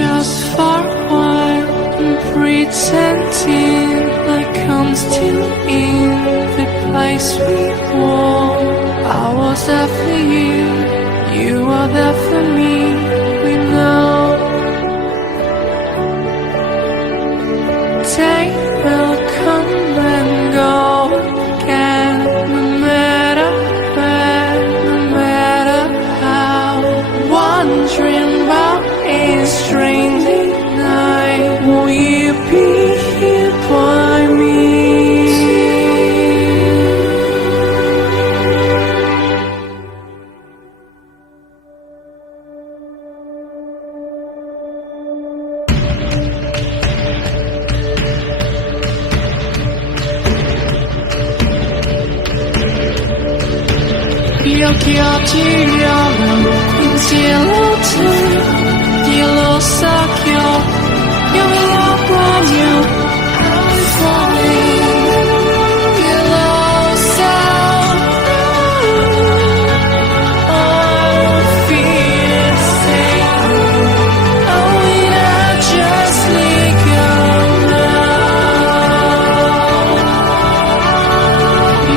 just for a while, and pretending like I'm still in the place we were. I was there for you, you were there for me. We know day will come and go again, no matter where, no matter how. Wondering about a strange night, will you be here by me? 여기 어디려면 인지로 뒤로 삭혀 여기라고 하면 I'm falling below sound. Oh, feel safe. Oh, when I just let go now.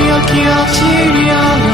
여기 어디려면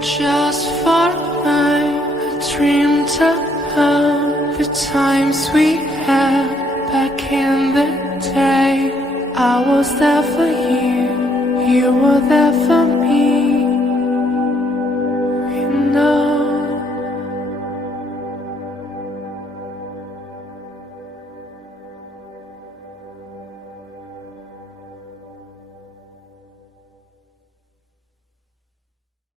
just for a night, I dreamed about the times we had back in the day. I was there for you, you were there for me.